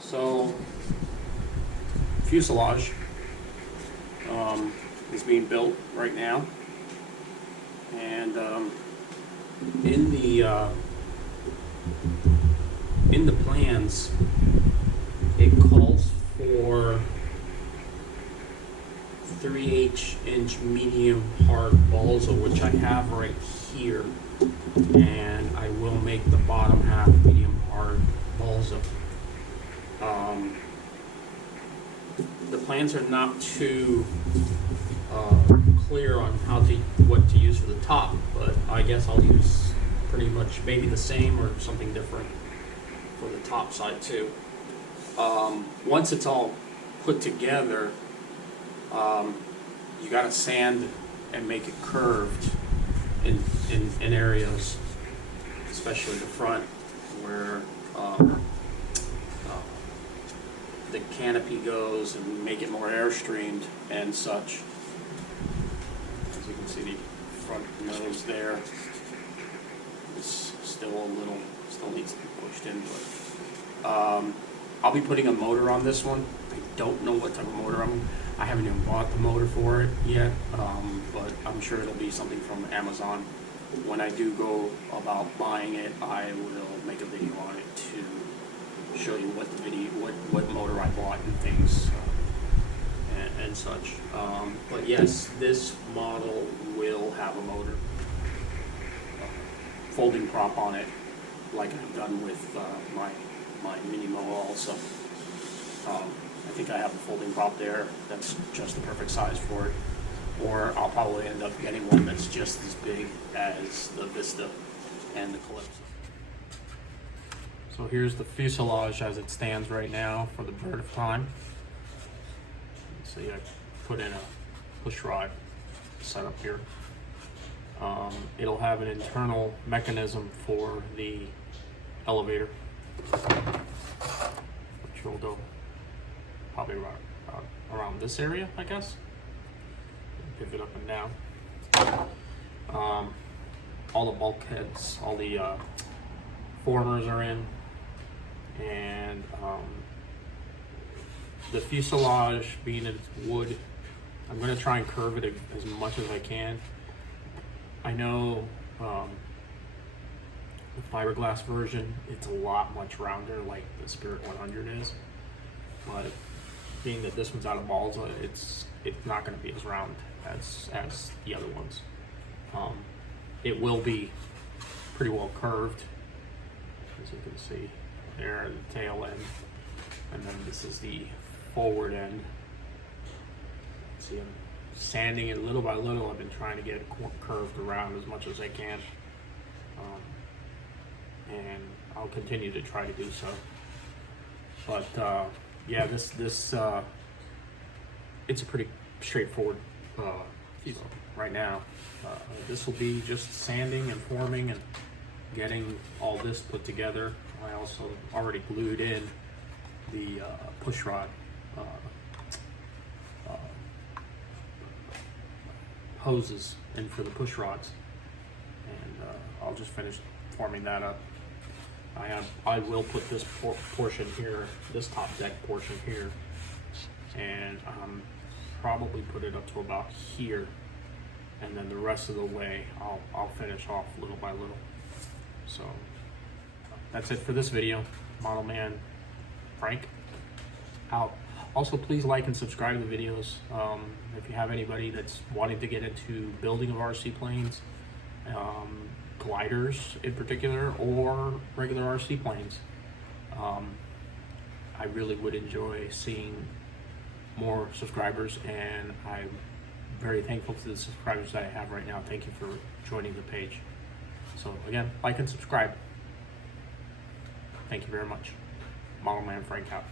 So, fuselage is being built right now, and in the plans, it calls for 3/8-inch medium hard balsa, which I have right here, and I will make the bottom half medium hard balsa. The plans are not too clear on what to use for the top, but I guess I'll use pretty much maybe the same or something different for the top side too. Once it's all put together, you gotta sand and make it curved in areas, especially the front where the canopy goes, and make it more airstreamed and such. As you can see, the front nose there is still needs to be pushed in, but I'll be putting a motor on this one. I don't know what type of motor I haven't even bought the motor for it yet, but I'm sure it'll be something from Amazon. When I do go about buying it, I will make a video on it to show you what motor I bought and things and such. But yes, this model will have a motor, folding prop on it, like I've done with my Mini Moa also. I think I have a folding prop there that's just the perfect size for it, or I'll probably end up getting one that's just as big as the Vista and the Calypso. So here's the fuselage as it stands right now for the Bird of Time. So I put in a push rod setup here. It'll have an internal mechanism for the elevator, which will go probably around this area, I guess. Pivot up and down. All the bulkheads, all the formers are in, and the fuselage, being it's wood, I'm going to try and curve it as much as I can. I know the fiberglass version, it's a lot much rounder, like the Spirit 100 is, but being that this one's out of balsa, it's not going to be as round as the other ones. It will be pretty well curved, as you can see there, the tail end, and then this is the forward end. See, I'm sanding it little by little. I've been trying to get it curved around as much as I can, and I'll continue to try to do so. But yeah, this it's a pretty straightforward fuselage right now. This will be just sanding and forming and getting all this put together. I also already glued in the push rod hoses in for the push rods, and I'll just finish forming that up. I will put this portion here, this top deck portion here, and probably put it up to about here, and then the rest of the way I'll finish off little by little. So that's it for this video. Model Man Frank out. Also, please like and subscribe to the videos. If you have anybody that's wanting to get into building of RC planes, gliders in particular, or regular RC planes, I really would enjoy seeing more subscribers, and I'm very thankful to the subscribers that I have right now. Thank you for joining the page. So again, like and subscribe. Thank you very much. Model Man Frank out.